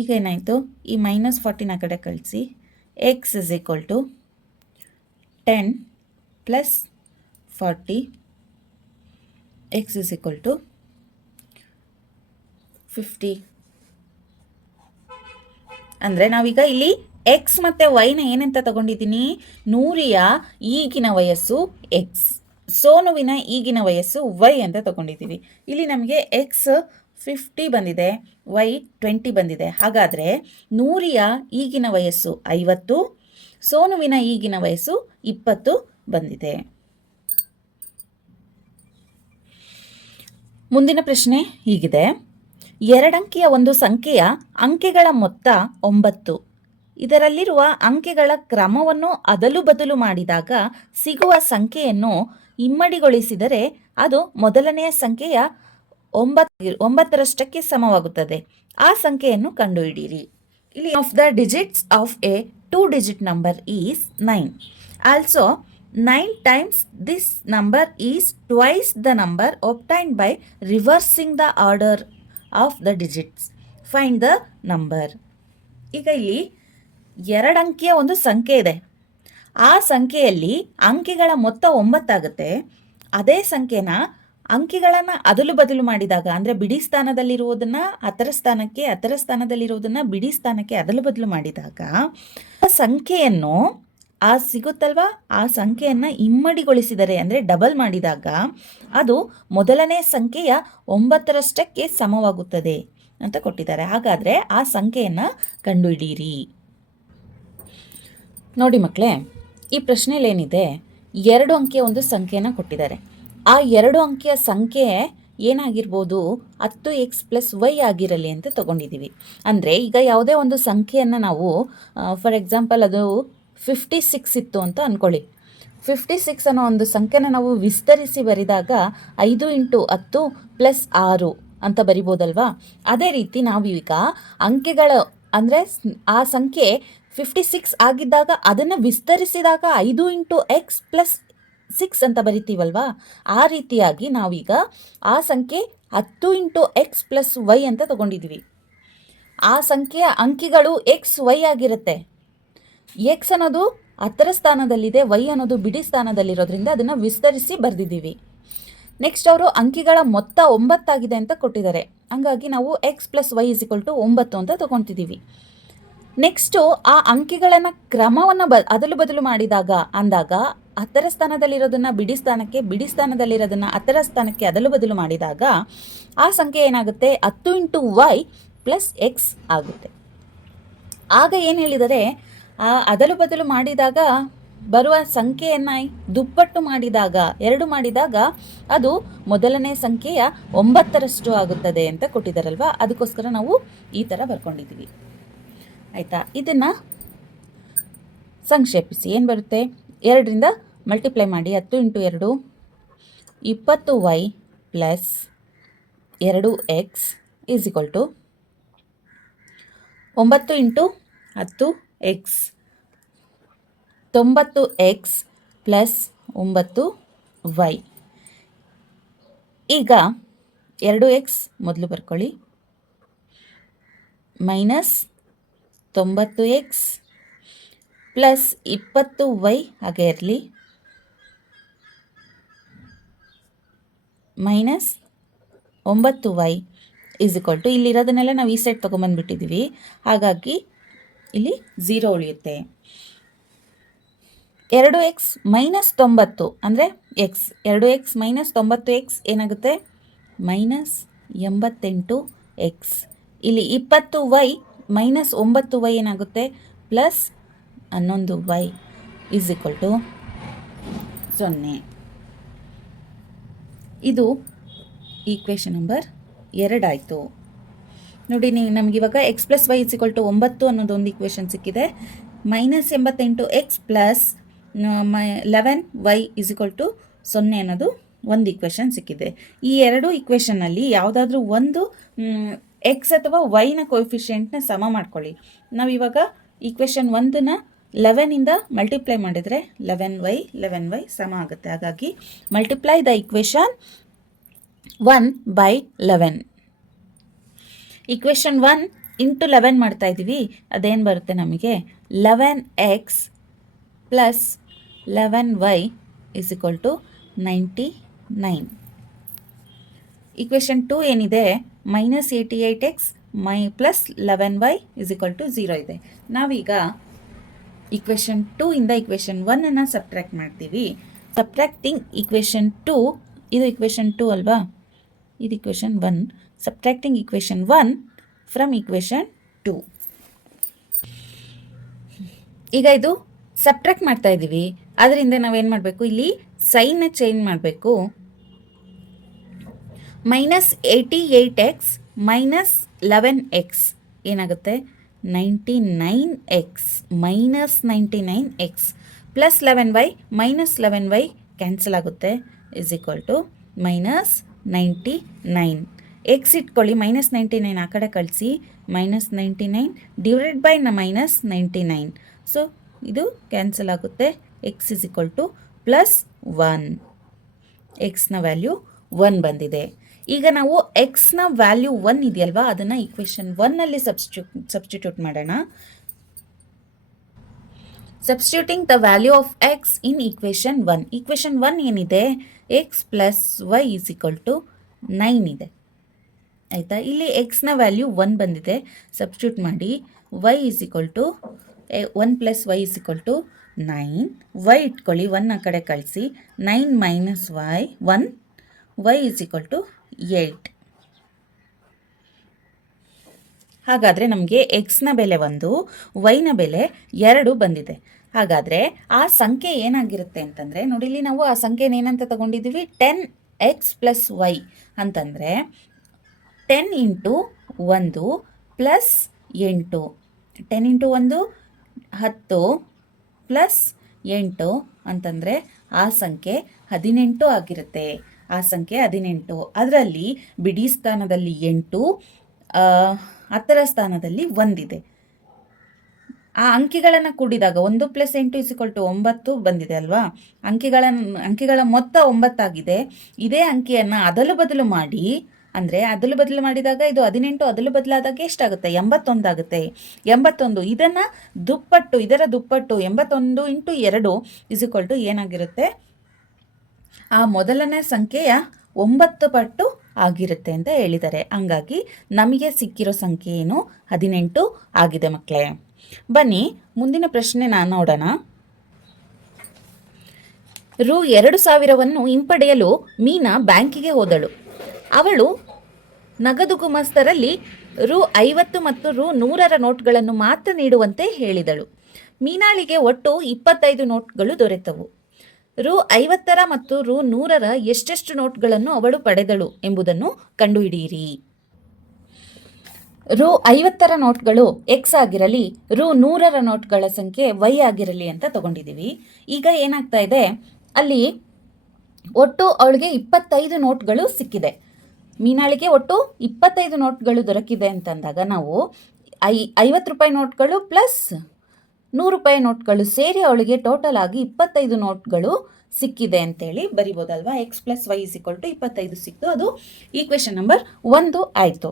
ಈಗ ಏನಾಯಿತು, ಈ ಮೈನಸ್ 40ನ ಕಡೆ ಕಳಿಸಿ, x is equal to 10 plus 40, x is equal to 50. ಅಂದರೆ ನಾವೀಗ ಇಲ್ಲಿ ಎಕ್ಸ್ ಮತ್ತು ವೈನ ಏನಂತ ತಗೊಂಡಿದ್ದೀನಿ, ನೂರಿಯ ಈಗಿನ ವಯಸ್ಸು ಎಕ್ಸ್, ಸೋನುವಿನ ಈಗಿನ ವಯಸ್ಸು ವೈ ಅಂತ ತಗೊಂಡಿದ್ದೀವಿ. ಇಲ್ಲಿ ನಮಗೆ ಎಕ್ಸ್ 50 ಬಂದಿದೆ, ವೈ 20 ಬಂದಿದೆ. ಹಾಗಾದರೆ ನೂರಿಯ ಈಗಿನ ವಯಸ್ಸು 50, ಸೋನುವಿನ ಈಗಿನ ವಯಸ್ಸು 20 ಬಂದಿದೆ. ಮುಂದಿನ ಪ್ರಶ್ನೆ ಹೀಗಿದೆ, 2 ಅಂಕಿಯ ಒಂದು ಸಂಖ್ಯೆಯ ಅಂಕೆಗಳ ಮೊತ್ತ 9. ಇದರಲ್ಲಿರುವ ಅಂಕೆಗಳ ಕ್ರಮವನ್ನು ಅದಲು ಬದಲು ಮಾಡಿದಾಗ ಸಿಗುವ ಸಂಖ್ಯೆಯನ್ನು ಇಮ್ಮಡಿಗೊಳಿಸಿದರೆ ಅದು ಮೊದಲನೆಯ ಸಂಖ್ಯೆಯ 9ರಷ್ಟಕ್ಕೆ ಸಮವಾಗುತ್ತದೆ. ಆ ಸಂಖ್ಯೆಯನ್ನು ಕಂಡುಹಿಡಿಯಿರಿ. ಇಲ್ಲಿ of the digits of A 2-digit number is 9. Also 9 times this number is twice the number obtained by reversing the order of the digits. Find the number. ಈಗ ಇಲ್ಲಿ 2 ಅಂಕಿಯ ಒಂದು ಸಂಖ್ಯೆ ಇದೆ. ಆ ಸಂಖ್ಯೆಯಲ್ಲಿ ಅಂಕೆಗಳ ಮೊತ್ತ 9 ಆಗುತ್ತೆ. ಅದೇ ಸಂಖ್ಯೆನ ಅಂಕಿಗಳನ್ನು ಅದಲು ಬದಲು ಮಾಡಿದಾಗ, ಅಂದರೆ ಬಿಡಿ ಸ್ಥಾನದಲ್ಲಿರುವುದನ್ನು ಹತ್ತರ ಸ್ಥಾನಕ್ಕೆ, ಹತ್ತರ ಸ್ಥಾನದಲ್ಲಿರುವುದನ್ನು ಬಿಡಿ ಸ್ಥಾನಕ್ಕೆ ಅದಲು ಬದಲು ಮಾಡಿದಾಗ ಆ ಸಂಖ್ಯೆಯನ್ನು ಸಿಗುತ್ತಲ್ವಾ, ಆ ಸಂಖ್ಯೆಯನ್ನು ಇಮ್ಮಡಿಗೊಳಿಸಿದರೆ ಅಂದರೆ ಡಬಲ್ ಮಾಡಿದಾಗ ಅದು ಮೊದಲನೇ ಸಂಖ್ಯೆಯ 9ರಷ್ಟಕ್ಕೆ ಸಮವಾಗುತ್ತದೆ ಅಂತ ಕೊಟ್ಟಿದ್ದಾರೆ. ಹಾಗಾದರೆ ಆ ಸಂಖ್ಯೆಯನ್ನು ಕಂಡುಹಿಡಿಯಿರಿ. ನೋಡಿ ಮಕ್ಕಳೇ, ಈ ಪ್ರಶ್ನೆಯಲ್ಲಿ ಏನಿದೆ, 2 ಅಂಕಿಯ ಒಂದು ಸಂಖ್ಯೆಯನ್ನು ಕೊಟ್ಟಿದ್ದಾರೆ. ಆ 2 ಅಂಕಿಯ ಸಂಖ್ಯೆ ಏನಾಗಿರ್ಬೋದು, 10x ಪ್ಲಸ್ ವೈ ಆಗಿರಲಿ ಅಂತ ತಗೊಂಡಿದ್ದೀವಿ. ಅಂದರೆ ಈಗ ಯಾವುದೇ ಒಂದು ಸಂಖ್ಯೆಯನ್ನು ನಾವು ಫಾರ್ ಎಕ್ಸಾಂಪಲ್ ಅದು 56 ಇತ್ತು ಅಂತ ಅಂದ್ಕೊಳ್ಳಿ. 56 ಅನ್ನೋ ಒಂದು ಸಂಖ್ಯೆನ ನಾವು ವಿಸ್ತರಿಸಿ ಬರೆದಾಗ 5 ಇಂಟು 10 ಪ್ಲಸ್ 6 ಅಂತ ಬರಿಬೋದಲ್ವಾ. ಅದೇ ರೀತಿ ನಾವೀಗ ಅಂಕೆಗಳು ಅಂದರೆ ಆ ಸಂಖ್ಯೆ 56 ಆಗಿದ್ದಾಗ ಅದನ್ನು ವಿಸ್ತರಿಸಿದಾಗ 5 ಇಂಟು ಎಕ್ಸ್ ಪ್ಲಸ್ 6 ಅಂತ ಬರಿತೀವಲ್ವಾ. ಆ ರೀತಿಯಾಗಿ ನಾವೀಗ ಆ ಸಂಖ್ಯೆ 10 ಇಂಟು ಎಕ್ಸ್ ಪ್ಲಸ್ ವೈ ಅಂತ ತಗೊಂಡಿದ್ದೀವಿ. ಆ ಸಂಖ್ಯೆಯ ಅಂಕಿಗಳು ಎಕ್ಸ್ ವೈ ಆಗಿರುತ್ತೆ. ಎಕ್ಸ್ ಅನ್ನೋದು ಹತ್ತರ ಸ್ಥಾನದಲ್ಲಿದೆ, ವೈ ಅನ್ನೋದು ಬಿಡಿ ಸ್ಥಾನದಲ್ಲಿರೋದ್ರಿಂದ ಅದನ್ನು ವಿಸ್ತರಿಸಿ ಬರೆದಿದ್ದೀವಿ. ನೆಕ್ಸ್ಟ್ ಅವರು ಅಂಕಿಗಳ ಮೊತ್ತ 9 ಆಗಿದೆ ಅಂತ ಕೊಟ್ಟಿದ್ದಾರೆ. ಹಂಗಾಗಿ ನಾವು x plus y is equal to 9 ಅಂತ ತಗೊತಿದ್ದೀವಿ. ನೆಕ್ಸ್ಟು ಆ ಅಂಕಿಗಳನ್ನು ಕ್ರಮವನ್ನು ಅದಲು ಬದಲು ಮಾಡಿದಾಗ ಅಂದಾಗ ಹತ್ತರ ಸ್ಥಾನದಲ್ಲಿರೋದನ್ನು ಬಿಡಿ ಸ್ಥಾನಕ್ಕೆ, ಬಿಡಿ ಸ್ಥಾನದಲ್ಲಿರೋದನ್ನು ಹತ್ತರ ಸ್ಥಾನಕ್ಕೆ ಅದಲು ಬದಲು ಮಾಡಿದಾಗ ಆ ಸಂಖ್ಯೆ ಏನಾಗುತ್ತೆ, 10 ಇಂಟು ವೈ ಪ್ಲಸ್ ಎಕ್ಸ್ ಆಗುತ್ತೆ. ಆಗ ಏನು ಹೇಳಿದರೆ, ಆ ಅದಲು ಬದಲು ಮಾಡಿದಾಗ ಬರುವ ಸಂಖ್ಯೆಯನ್ನು ದುಪ್ಪಟ್ಟು ಮಾಡಿದಾಗ, 2 ಮಾಡಿದಾಗ ಅದು ಮೊದಲನೇ ಸಂಖ್ಯೆಯ 9ರಷ್ಟು ಆಗುತ್ತದೆ ಅಂತ ಕೊಟ್ಟಿದ್ದಾರಲ್ವ. ಅದಕ್ಕೋಸ್ಕರ ನಾವು ಈ ಥರ ಬರ್ಕೊಂಡಿದ್ದೀವಿ. ಆಯಿತಾ, ಇದನ್ನು ಸಂಕ್ಷೇಪಿಸಿ ಏನು ಬರುತ್ತೆ, 2ರಿಂದ ಮಲ್ಟಿಪ್ಲೈ ಮಾಡಿ, 10 into 2 20y plus 2x is equal to 9 into 10x 90x plus 9y. ಈಗ 2x ಮೊದಲು ಬರ್ಕೊಳ್ಳಿ, ಮೈನಸ್ 90x ಪ್ಲಸ್ 20y ಹಾಗೆ ಇರಲಿ minus 9y is equal to ಇಲ್ಲಿರೋದನ್ನೆಲ್ಲ ನಾವು ಈ ಸೈಡ್ ತೊಗೊಂಬಂದ್ಬಿಟ್ಟಿದ್ದೀವಿ, ಹಾಗಾಗಿ ಇಲ್ಲಿ 0 ಉಳಿಯುತ್ತೆ. 2x ಮೈನಸ್ 90 ಅಂದರೆ ಎಕ್ಸ್, 2x ಮೈನಸ್ 90x ಏನಾಗುತ್ತೆ ಮೈನಸ್ 88x. ಇಲ್ಲಿ 20y ಮೈನಸ್ 9y ಏನಾಗುತ್ತೆ plus 11y is equal to 0. ಇದು ಈಕ್ವೇಷನ್ ನಂಬರ್ 2 ಆಯಿತು. ನೋಡಿ, ನೀವು ನಮಗಿವಾಗ x plus y is equal to 9 ಅನ್ನೋದೊಂದು ಈಕ್ವೇಷನ್ ಸಿಕ್ಕಿದೆ. Minus 88x plus 11y is equal to 0 ಅನ್ನೋದು ಒಂದು ಈಕ್ವೇಷನ್ ಸಿಕ್ಕಿದೆ. ಈ ಎರಡು ಈಕ್ವೇಷನ್ನಲ್ಲಿ ಯಾವುದಾದ್ರೂ ಒಂದು ಎಕ್ಸ್ ಅಥವಾ ವೈನ ಕೋಎಫಿಷಿಯೆಂಟ್ನ ಸಮ ಮಾಡ್ಕೊಳ್ಳಿ. ನಾವಿವಾಗ ಈಕ್ವೇಷನ್ 1ನ 11ಇಂದ ಮಲ್ಟಿಪ್ಲೈ ಮಾಡಿದರೆ 11y ಸಮ ಆಗುತ್ತೆ. ಹಾಗಾಗಿ multiply the equation 1/11. Equation 1 into 11 ಮಾಡ್ತಾ ಇದ್ದೀವಿ, ಅದೇನು ಬರುತ್ತೆ ನಮಗೆ 11x plus 11y is equal to 99. Equation 2 ಏನಿದೆ minus 88x plus 11y is equal to 0 ಇದೆ. ನಾವೀಗ ಈಕ್ವೇಷನ್ 2 ಇಂದ ಈಕ್ವೇಷನ್ 1ಅನ್ನು ಸಬ್ಟ್ರ್ಯಾಕ್ಟ್ ಮಾಡ್ತೀವಿ. ಸಬ್ಟ್ರ್ಯಾಕ್ಟಿಂಗ್ ಈಕ್ವೇಷನ್ 2, ಇದು ಈಕ್ವೇಷನ್ 2 ಅಲ್ವಾ, ಇದು equation 1. Subtracting equation 1 from equation 2. ಈಗ ಇದು ಸಬ್ಟ್ರ್ಯಾಕ್ಟ್ ಮಾಡ್ತಾ ಇದ್ದೀವಿ, ಅದರಿಂದ ನಾವೇನು ಮಾಡಬೇಕು, ಇಲ್ಲಿ ಸೈನ್ನ ಚೇಂಜ್ ಮಾಡಬೇಕು. ಮೈನಸ್ 88x ಮೈನಸ್ 11x ಏನಾಗುತ್ತೆ 99x minus 99x plus 11y minus 11y cancel ಆಗುತ್ತೆ is equal to minus 99. X ಇಟ್ಕೊಳ್ಳಿ, ಮೈನಸ್ 99 ಆ ಕಡೆ ಕಳಿಸಿ, minus 99 divided by minus 99. So ಇದು ಕ್ಯಾನ್ಸಲ್ ಆಗುತ್ತೆ. X is equal to plus 1. ಎಕ್ಸ್ನ ವ್ಯಾಲ್ಯೂ 1 ಬಂದಿದೆ. ಈಗ ನಾವು ಎಕ್ಸ್ನ ವ್ಯಾಲ್ಯೂ 1 ಇದೆಯಲ್ವಾ, ಅದನ್ನು ಈಕ್ವೇಷನ್ 1ನಲ್ಲಿ ಸಬ್ಸ್ಟಿಟ್ಯೂಟ್ ಮಾಡೋಣ. Substituting the value of x in equation 1. Equation 1 ಏನಿದೆ x plus y is equal to 9 ಇದೆ, ಆಯಿತಾ. ಇಲ್ಲಿ ಎಕ್ಸ್ನ ವ್ಯಾಲ್ಯೂ 1 ಬಂದಿದೆ, ಸಬ್ಸ್ಟಿಟ್ಯೂಟ್ ಮಾಡಿ. Y is equal to 1 plus y is equal to 9. Y ಇಟ್ಕೊಳ್ಳಿ, 1 ಆ ಕಡೆ ಕಳಿಸಿ, 9 minus y 1, y is equal to 8. ಹಾಗಾದರೆ ನಮಗೆ ಎಕ್ಸ್ನ ಬೆಲೆ 1, ವೈನ ಬೆಲೆ 2 ಬಂದಿದೆ. ಹಾಗಾದರೆ ಆ ಸಂಖ್ಯೆ ಏನಾಗಿರುತ್ತೆ ಅಂತಂದರೆ, ನೋಡಿ ಇಲ್ಲಿ ನಾವು ಆ ಸಂಖ್ಯೆನ ಏನಂತ ತಗೊಂಡಿದ್ದೀವಿ 10x ಪ್ಲಸ್ ವೈ ಅಂತಂದರೆ 10 ಇಂಟು 1 ಪ್ಲಸ್ 8. 10 ಇಂಟು 1 10 ಪ್ಲಸ್ 8 ಅಂತಂದರೆ ಆ ಸಂಖ್ಯೆ 18 ಆಗಿರುತ್ತೆ. ಆ ಸಂಖ್ಯೆ 18. ಅದರಲ್ಲಿ ಬಿಡಿ ಸ್ಥಾನದಲ್ಲಿ 8, ಹತ್ತರ ಸ್ಥಾನದಲ್ಲಿ 1 ಇದೆ. ಆ ಅಂಕಿಗಳನ್ನು ಕೂಡಿದಾಗ 1 ಪ್ಲಸ್ 8 ಇಸ್ ಈಕ್ವಲ್ ಟು 9 ಬಂದಿದೆ ಅಲ್ವಾ. ಅಂಕಿಗಳ ಮೊತ್ತ 9 ಆಗಿದೆ. ಇದೇ ಅಂಕಿಯನ್ನು ಅದಲು ಬದಲು ಮಾಡಿ, ಅಂದರೆ ಅದಲು ಬದಲು ಮಾಡಿದಾಗ ಇದು 18 ಅದಲು ಬದಲಾದಾಗ ಎಷ್ಟಾಗುತ್ತೆ 81 ಆಗುತ್ತೆ. 81 ಇದನ್ನು ದುಪ್ಪಟ್ಟು, ಇದರ ದುಪ್ಪಟ್ಟು 81 ಇಂಟು 2 ಇಸ್ ಈಕ್ವಲ್ ಟು ಏನಾಗಿರುತ್ತೆ, ಆ ಮೊದಲನೇ ಸಂಖ್ಯೆಯ 9 ಪಟ್ಟು ಆಗಿರುತ್ತೆ ಅಂತ ಹೇಳಿದ್ದಾರೆ. ಹಂಗಾಗಿ ನಮಗೆ ಸಿಕ್ಕಿರೋ ಸಂಖ್ಯೆ ಏನು 18 ಆಗಿದೆ ಮಕ್ಕಳೇ. ಬನ್ನಿ ಮುಂದಿನ ಪ್ರಶ್ನೆ ನೋಡೋಣ. ರು 2000ವನ್ನು ಹಿಂಪಡೆಯಲು ಮೀನಾ ಬ್ಯಾಂಕಿಗೆ ಹೋದಳು. ಅವಳು ನಗದು ಗುಮಾಸ್ತರಲ್ಲಿ ರು 50 ಮತ್ತು ರು 100ರ ನೋಟ್ಗಳನ್ನು ಮಾತ್ರ ನೀಡುವಂತೆ ಹೇಳಿದಳು. ಮೀನಾಳಿಗೆ ಒಟ್ಟು 25 ನೋಟ್ಗಳು ದೊರೆತವು. ರು 50ರ ಮತ್ತು ರು 100ರ ಎಷ್ಟೆಷ್ಟು ನೋಟ್ಗಳನ್ನು ಅವಳು ಪಡೆದಳು ಎಂಬುದನ್ನು ಕಂಡುಹಿಡಿಯಿರಿ. ರು 50ರ ನೋಟ್ಗಳು ಎಕ್ಸ್ ಆಗಿರಲಿ, ರು 100ರ ನೋಟ್ಗಳ ಸಂಖ್ಯೆ ವೈ ಆಗಿರಲಿ ಅಂತ ತಗೊಂಡಿದ್ದೀವಿ. ಈಗ ಏನಾಗ್ತಾ ಇದೆ, ಅಲ್ಲಿ ಒಟ್ಟು ಅವಳಿಗೆ 25 ನೋಟ್ಗಳು ಸಿಕ್ಕಿದೆ. ಮೀನಾಳಿಗೆ ಒಟ್ಟು 25 ನೋಟ್ಗಳು ದೊರಕಿದೆ ಅಂತಂದಾಗ ನಾವು 50 ರೂಪಾಯಿ ನೋಟ್ಗಳು ಪ್ಲಸ್ 100 ರೂಪಾಯಿ ನೋಟ್ಗಳು ಸೇರಿ ಅವಳಿಗೆ ಟೋಟಲ್ ಆಗಿ 25 ನೋಟ್ಗಳು ಸಿಕ್ಕಿದೆ ಅಂತೇಳಿ ಬರಿಬೋದಲ್ವಾ. X plus y is equal to 25 ಸಿಕ್ತು. ಅದು ಈಕ್ವೇಷನ್ ನಂಬರ್ 1 ಆಯಿತು.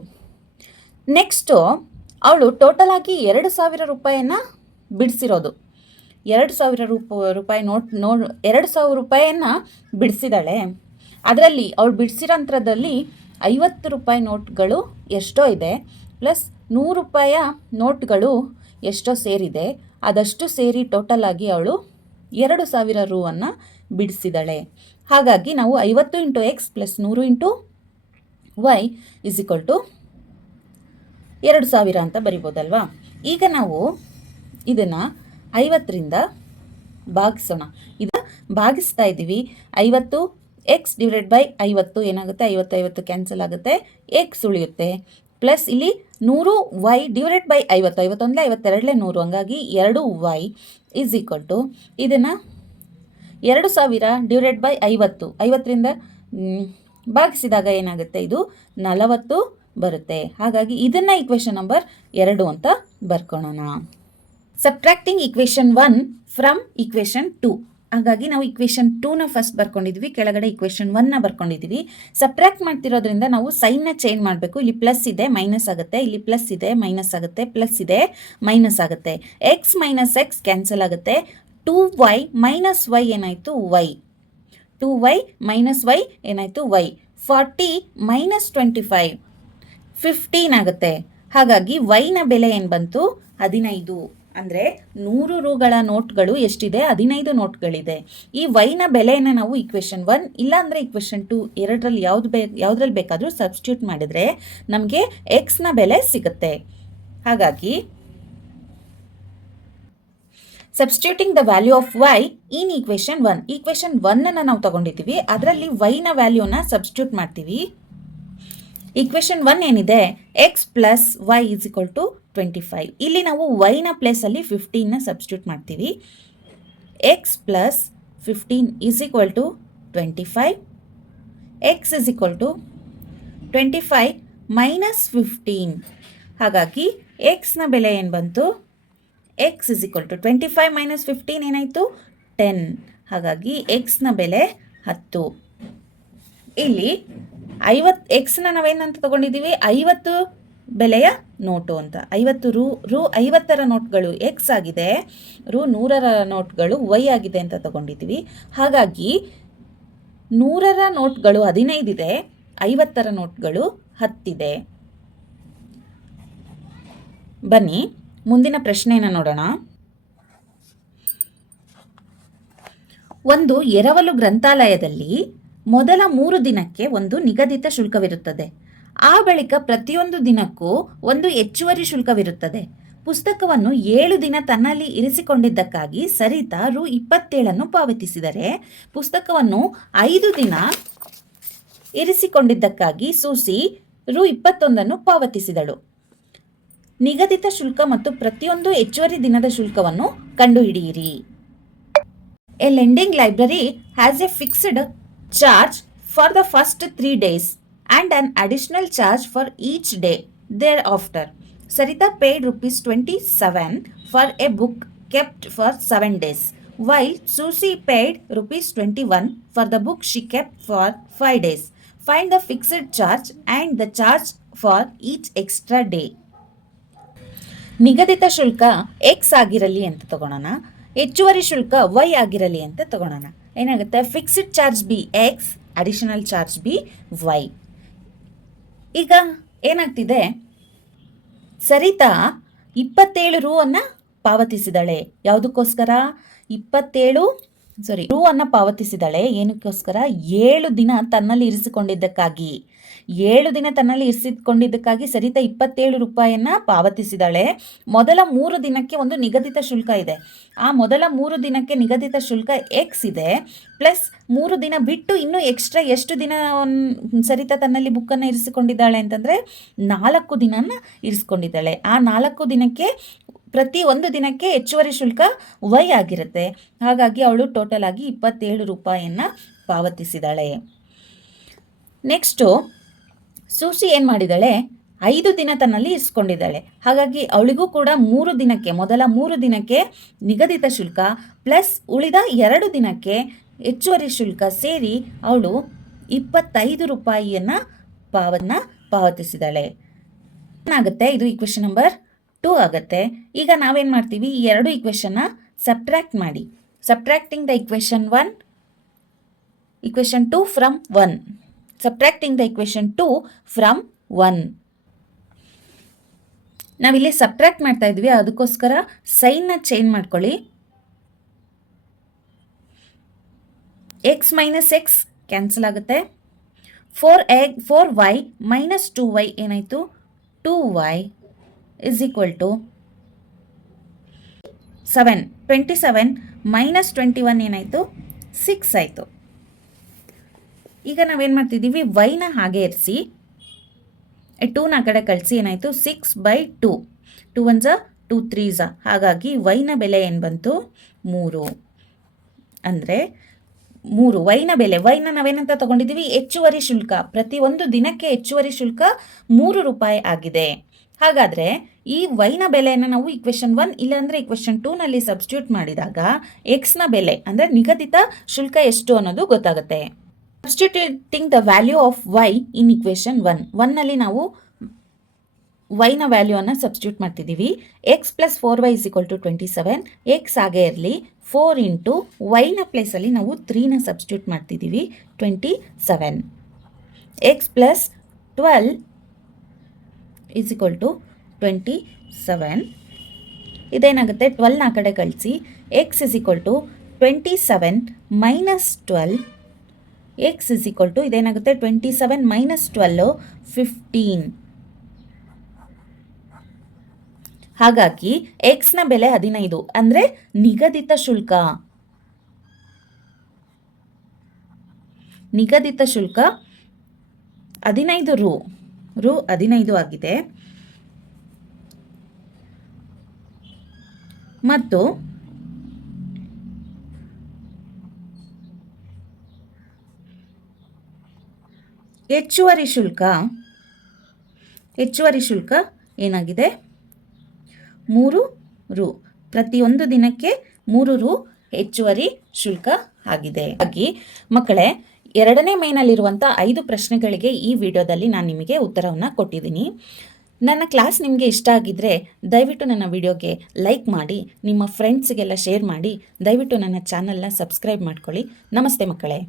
ನೆಕ್ಸ್ಟು ಅವಳು ಟೋಟಲ್ ಆಗಿ 2,000 ರೂಪಾಯಿಯನ್ನು ಬಿಡಿಸಿರೋದು. 2,000 ರೂಪಾಯಿ ನೋಟ್ 2,000 ರೂಪಾಯಿಯನ್ನು ಬಿಡಿಸಿದಾಳೆ. ಅದರಲ್ಲಿ ಅವಳು ಬಿಡಿಸಿರೋಂಥದ್ರಲ್ಲಿ 50 ರೂಪಾಯಿ ನೋಟ್ಗಳು ಎಷ್ಟೋ ಇದೆ, ಪ್ಲಸ್ 100 ರೂಪಾಯಿಯ ನೋಟ್ಗಳು ಎಷ್ಟೋ ಸೇರಿದೆ. ಅದಷ್ಟು ಸೇರಿ ಟೋಟಲ್ ಆಗಿ ಅವಳು 2,000 ರೂವನ್ನು ಬಿಡಿಸಿದಾಳೆ. ಹಾಗಾಗಿ ನಾವು 50 into x plus 100 into y is equal to 2,000 ಅಂತ ಬರಿಬೋದಲ್ವಾ. ಈಗ ನಾವು ಇದನ್ನು 50ರಿಂದ ಭಾಗಿಸೋಣ. ಇದು ಭಾಗಿಸ್ತಾ ಇದ್ದೀವಿ. 50 ಎಕ್ಸ್ ಡಿವೈಡೆಡ್ ಬೈ 50 ಏನಾಗುತ್ತೆ, 50 50 ಕ್ಯಾನ್ಸಲ್ ಆಗುತ್ತೆ, ಎಕ್ಸ್ ಉಳಿಯುತ್ತೆ. ಪ್ಲಸ್ ಇಲ್ಲಿ 100 ವೈ ಡಿವೈಡೆಡ್ ಬೈ 50, 51 52 100, ಹಂಗಾಗಿ 2 ವೈ ಈಸ್ ಈಕ್ವಲ್ ಟು ಇದನ್ನು 2,000 ಡಿವೈಡೆಡ್ ಬೈ 50, 50ರಿಂದ ಭಾಗಿಸಿದಾಗ ಏನಾಗುತ್ತೆ, ಇದು 40 ಬರುತ್ತೆ. ಹಾಗಾಗಿ ಇದನ್ನು ಇಕ್ವೇಷನ್ ನಂಬರ್ 2 ಅಂತ ಬರ್ಕೊಳ್ಳೋಣ. Subtracting equation 1 from equation 2. ಹಾಗಾಗಿ ನಾವು ಇಕ್ವೇಷನ್ 2ನ ಫಸ್ಟ್ ಬರ್ಕೊಂಡಿದ್ವಿ, ಕೆಳಗಡೆ ಇಕ್ವೇಷನ್ 1ನ ಬರ್ಕೊಂಡಿದ್ವಿ. ಸಬ್ಟ್ರಾಕ್ಟ್ ಮಾಡ್ತಿರೋದ್ರಿಂದ ನಾವು ಸೈನ್ನ ಚೇಂಜ್ ಮಾಡಬೇಕು. ಇಲ್ಲಿ ಪ್ಲಸ್ ಇದೆ ಮೈನಸ್ ಆಗುತ್ತೆ, ಇಲ್ಲಿ ಪ್ಲಸ್ ಇದೆ ಮೈನಸ್ ಆಗುತ್ತೆ, ಪ್ಲಸ್ ಇದೆ ಮೈನಸ್ ಆಗುತ್ತೆ. ಎಕ್ಸ್ ಮೈನಸ್ ಎಕ್ಸ್ ಕ್ಯಾನ್ಸಲ್ ಆಗುತ್ತೆ. 2y ಮೈನಸ್ ವೈ ಏನಾಯಿತು, ವೈ. 2y ಮೈನಸ್ ವೈ ಏನಾಯಿತು, ವೈ. 40 ಮೈನಸ್ 25 15 ಆಗುತ್ತೆ. ಹಾಗಾಗಿ ವೈನ ಬೆಲೆ ಏನು ಬಂತು, 15. ಅಂದರೆ 100 ರೂಗಳ ನೋಟ್ಗಳು ಎಷ್ಟಿದೆ, 15 ನೋಟ್ಗಳಿದೆ. ಈ ವೈನ ಬೆಲೆಯನ್ನು ನಾವು ಇಕ್ವೇಷನ್ 1 ಇಲ್ಲಾಂದರೆ ಇಕ್ವೇಷನ್ 2 ಎರಡರಲ್ಲಿ ಯಾವುದ್ರಲ್ಲಿ ಬೇಕಾದರೂ ಸಬ್ಸ್ಟಿಟ್ಯೂಟ್ ಮಾಡಿದರೆ ನಮಗೆ ಎಕ್ಸ್ನ ಬೆಲೆ ಸಿಗುತ್ತೆ. ಹಾಗಾಗಿ substituting the value of y in equation 1. Equation 1ಅನ್ನು ನಾವು ತಗೊಂಡಿದ್ದೀವಿ, ಅದರಲ್ಲಿ ವೈನ ವ್ಯಾಲ್ಯೂನ ಸಬ್ಸ್ಟಿಟ್ಯೂಟ್ ಮಾಡ್ತೀವಿ. ಇಕ್ವೇಷನ್ 1 ಏನಿದೆ, x plus y is equal to 25. ಇಲ್ಲಿ ನಾವು ವೈನ ಪ್ಲೇಸಲ್ಲಿ 15ನ ಸಬ್ಸ್ಟಿಟ್ಯೂಟ್ ಮಾಡ್ತೀವಿ. X plus 15 is equal to 25. X is equal to 25 minus 15. ಹಾಗಾಗಿ ಎಕ್ಸ್ನ ಬೆಲೆ ಏನು ಬಂತು, x is equal to 25 minus 15 ಏನಾಯಿತು, 10. ಹಾಗಾಗಿ ಎಕ್ಸ್ನ ಬೆಲೆ 10. ಇಲ್ಲಿ 50 ಎಕ್ಸ್ನ ನಾವೇನಂತ ತೊಗೊಂಡಿದ್ದೀವಿ, 50 ಬೆಲೆಯ ನೋಟು ಅಂತ. 50 ರೂ 50ರ ನೋಟ್ಗಳು ಎಕ್ಸ್ ಆಗಿದೆ, ರೂ 100ರ ನೋಟ್ಗಳು ವೈ ಆಗಿದೆ ಅಂತ ತೊಗೊಂಡಿದ್ದೀವಿ. ಹಾಗಾಗಿ 100ರ ನೋಟ್ಗಳು 15 ಇದೆ, 50ರ ನೋಟ್ಗಳು 10 ಇದೆ. ಬನ್ನಿ ಮುಂದಿನ ಪ್ರಶ್ನೆಯನ್ನು ನೋಡೋಣ. ಒಂದು ಎರವಲು ಗ್ರಂಥಾಲಯದಲ್ಲಿ ಮೊದಲ 3 ದಿನಕ್ಕೆ ಒಂದು ನಿಗದಿತ ಶುಲ್ಕವಿರುತ್ತದೆ. ಆ ಬಳಿಕ ಪ್ರತಿಯೊಂದು ದಿನಕ್ಕೂ ಒಂದು ಹೆಚ್ಚುವರಿ ಶುಲ್ಕವಿರುತ್ತದೆ. ಪುಸ್ತಕವನ್ನು 7 ದಿನ ತನ್ನಲ್ಲಿ ಇರಿಸಿಕೊಂಡಿದ್ದಕ್ಕಾಗಿ ಸರಿತಾ ರೂ 27 ಪಾವತಿಸಿದರೆ, ಪುಸ್ತಕವನ್ನು 5 ದಿನ ಇರಿಸಿಕೊಂಡಿದ್ದಕ್ಕಾಗಿ ಸೂಸಿ ರೂ 21 ಪಾವತಿಸಿದಳು. ನಿಗದಿತ ಶುಲ್ಕ ಮತ್ತು ಪ್ರತಿಯೊಂದು ಹೆಚ್ಚುವರಿ ದಿನದ ಶುಲ್ಕವನ್ನು ಕಂಡುಹಿಡಿಯಿರಿ. A lending library has A fixed charge for the first 3 days and an additional charge for each day thereafter. Sarita paid rupees 27 for a book kept for 7 days, while Susie paid rupees 21 for the book she kept for 5 days. Find the fixed charge and the charge for each extra day. ನಿಗದಿತ ಶುಲ್ಕ X ಆಗಿರಲಿ ಅಂತ ತಗೊಳ್ಳೋಣ, ಹೆಚ್ಚುವರಿ ಶುಲ್ಕ Y ಆಗಿರಲಿ ಅಂತ ತಗೊಳ್ಳೋಣ. ಏನಾಗುತ್ತೆ, fixed charge b x, additional charge b y. ಈಗ ಏನಾಗ್ತಿದೆ, ಸರಿತಾ 27 ರೂ ಅನ್ನು ಪಾವತಿಸಿದಳೆ. ಯಾವುದಕ್ಕೋಸ್ಕರ, 27 ರೂ ಅನ್ನು ಪಾವತಿಸಿದಳೆ. ಏನಕ್ಕೋಸ್ಕರ, 7 ದಿನ ತನ್ನಲ್ಲಿ ಇರಿಸಿಕೊಂಡಿದ್ದಕ್ಕಾಗಿ. 7 ದಿನ ತನ್ನಲ್ಲಿ ಇರಿಸಿಕೊಂಡಿದ್ದಕ್ಕಾಗಿ ಸರಿತಾ 27 ರೂಪಾಯಿಯನ್ನು ಪಾವತಿಸಿದಾಳೆ. ಮೊದಲ 3 ದಿನಕ್ಕೆ ಒಂದು ನಿಗದಿತ ಶುಲ್ಕ ಇದೆ. ಆ ಮೊದಲ 3 ದಿನಕ್ಕೆ ನಿಗದಿತ ಶುಲ್ಕ ಎಕ್ಸ್ ಇದೆ, ಪ್ಲಸ್ 3 ದಿನ ಬಿಟ್ಟು ಇನ್ನೂ ಎಕ್ಸ್ಟ್ರಾ ಎಷ್ಟು ದಿನ ಸರಿತಾ ತನ್ನಲ್ಲಿ ಬುಕ್ಕನ್ನು ಇರಿಸಿಕೊಂಡಿದ್ದಾಳೆ ಅಂತಂದರೆ 4 ದಿನನ ಇರಿಸ್ಕೊಂಡಿದ್ದಾಳೆ. ಆ 4 ದಿನಕ್ಕೆ ಪ್ರತಿ ಒಂದು ದಿನಕ್ಕೆ ಹೆಚ್ಚುವರಿ ಶುಲ್ಕ ವೈ ಆಗಿರುತ್ತೆ. ಹಾಗಾಗಿ ಅವಳು ಟೋಟಲ್ ಆಗಿ 27 ರೂಪಾಯಿಯನ್ನು ಪಾವತಿಸಿದಾಳೆ. ನೆಕ್ಸ್ಟು ಸೂಸಿ ಏನು ಮಾಡಿದ್ದಾಳೆ, 5 ದಿನ ತನ್ನಲ್ಲಿ ಇರಿಸ್ಕೊಂಡಿದ್ದಾಳೆ. ಹಾಗಾಗಿ ಅವಳಿಗೂ ಕೂಡ 3 ದಿನಕ್ಕೆ, ಮೊದಲ 3 ದಿನಕ್ಕೆ ನಿಗದಿತ ಶುಲ್ಕ ಪ್ಲಸ್ ಉಳಿದ 2 ದಿನಕ್ಕೆ ಹೆಚ್ಚುವರಿ ಶುಲ್ಕ ಸೇರಿ ಅವಳು 25 ರೂಪಾಯಿಯನ್ನು ಪಾವತಿಸಿದ್ದಾಳೆ. ಏನಾಗುತ್ತೆ, ಇದು ಇಕ್ವೇಷನ್ ನಂಬರ್ 2 ಆಗುತ್ತೆ. ಈಗ ನಾವೇನು ಮಾಡ್ತೀವಿ, ಈ ಎರಡು ಇಕ್ವೇಷನ್ನ ಸಬ್ಟ್ರ್ಯಾಕ್ಟ್ ಮಾಡಿ. Subtracting the equation 2 from 1. Subtracting the equation 2 from 1. ನಾವಿಲ್ಲಿ ಸಬ್ಟ್ರ್ಯಾಕ್ಟ್ ಮಾಡ್ತಾ ಇದ್ವಿ, ಅದಕ್ಕೋಸ್ಕರ ಸೈನ್ನ ಚೇಂಜ್ ಮಾಡ್ಕೊಳ್ಳಿ. ಎಕ್ಸ್ ಮೈನಸ್ ಎಕ್ಸ್ ಕ್ಯಾನ್ಸಲ್ ಆಗುತ್ತೆ. 4y ಮೈನಸ್ 2y ಏನಾಯಿತು, 2y is equal to 7. 27 minus 21 ಏನಾಯಿತು, 6 ಆಯಿತು. ಈಗ ನಾವೇನು ಮಾಡ್ತಿದ್ದೀವಿ, ವೈನ ಹಾಗೆ ಇರಿಸಿ, 2ನ ಆ ಕಡೆ ಕಳಿಸಿ, ಏನಾಯಿತು 6/2. 2 1 2 3 ಹಾಗಾಗಿ ವೈನ ಬೆಲೆ ಏನು ಬಂತು, 3. ಅಂದರೆ 3 ವೈನ ಬೆಲೆ. ವೈನ ನಾವೇನಂತ ತಗೊಂಡಿದ್ದೀವಿ, ಹೆಚ್ಚುವರಿ ಶುಲ್ಕ. ಪ್ರತಿಯೊಂದು ದಿನಕ್ಕೆ ಹೆಚ್ಚುವರಿ ಶುಲ್ಕ 3 ರೂಪಾಯಿ ಆಗಿದೆ. ಹಾಗಾದರೆ ಈ ವೈನ ಬೆಲೆಯನ್ನು ನಾವು ಇಕ್ವೇಷನ್ 1 ಇಲ್ಲಾಂದರೆ ಇಕ್ವೇಷನ್ 2ನಲ್ಲಿ ಸಬ್ಸ್ಟಿಟ್ಯೂಟ್ ಮಾಡಿದಾಗ ಎಕ್ಸ್ನ ಬೆಲೆ ಅಂದರೆ ನಿಗದಿತ ಶುಲ್ಕ ಎಷ್ಟು ಅನ್ನೋದು ಗೊತ್ತಾಗುತ್ತೆ. Substituting the value of y in ಇಕ್ವೇಷನ್ 1ನಲ್ಲಿ ನಾವು ವೈನ ವ್ಯಾಲ್ಯೂವನ್ನು ಸಬ್ಸ್ಟಿಟ್ಯೂಟ್ ಮಾಡ್ತಿದ್ದೀವಿ. X plus 4y is equal to 27. X ಹಾಗೆ ಇರಲಿ. 4 ಇಂಟು ವೈನ ಪ್ಲೇಸಲ್ಲಿ ನಾವು 3ನ ಸಬ್ಸ್ಟಿಟ್ಯೂಟ್ ಮಾಡ್ತಿದ್ದೀವಿ, 27. X plus 12 is equal to 27. ಇದೇನಾಗುತ್ತೆ, 12ನ ಆ ಕಡೆ ಕಳಿಸಿ. X is equal to 27 minus 12. X is equal to ಇದೇನಾಗುತ್ತೆ, 27 ಮೈನಸ್ 12 15. ಹಾಗಾಗಿ ಎಕ್ಸ್ನ ಬೆಲೆ 15 ಅಂದರೆ ನಿಗದಿತ ಶುಲ್ಕ. ನಿಗದಿತ ಶುಲ್ಕ 15 ರು 15 ಆಗಿದೆ. ಮತ್ತು ಹೆಚ್ಚುವರಿ ಶುಲ್ಕ ಏನಾಗಿದೆ, 3 ರು. ಪ್ರತಿಯೊಂದು ದಿನಕ್ಕೆ 3 ರು ಹೆಚ್ಚುವರಿ ಶುಲ್ಕ ಆಗಿದೆ. ಹಾಗಾಗಿ ಮಕ್ಕಳೇ, ಎರಡನೇ ಮೇನಲ್ಲಿರುವಂಥ 5 ಪ್ರಶ್ನೆಗಳಿಗೆ ಈ ವಿಡಿಯೋದಲ್ಲಿ ನಾನು ನಿಮಗೆ ಉತ್ತರವನ್ನು ಕೊಟ್ಟಿದ್ದೀನಿ. ನನ್ನ ಕ್ಲಾಸ್ ನಿಮಗೆ ಇಷ್ಟ ಆಗಿದ್ದರೆ ದಯವಿಟ್ಟು ನನ್ನ ವಿಡಿಯೋಗೆ ಲೈಕ್ ಮಾಡಿ, ನಿಮ್ಮ ಫ್ರೆಂಡ್ಸ್ಗೆಲ್ಲ ಶೇರ್ ಮಾಡಿ. ದಯವಿಟ್ಟು ನನ್ನ ಚಾನಲ್ನ ಸಬ್ಸ್ಕ್ರೈಬ್ ಮಾಡ್ಕೊಳ್ಳಿ. ನಮಸ್ತೆ ಮಕ್ಕಳೇ.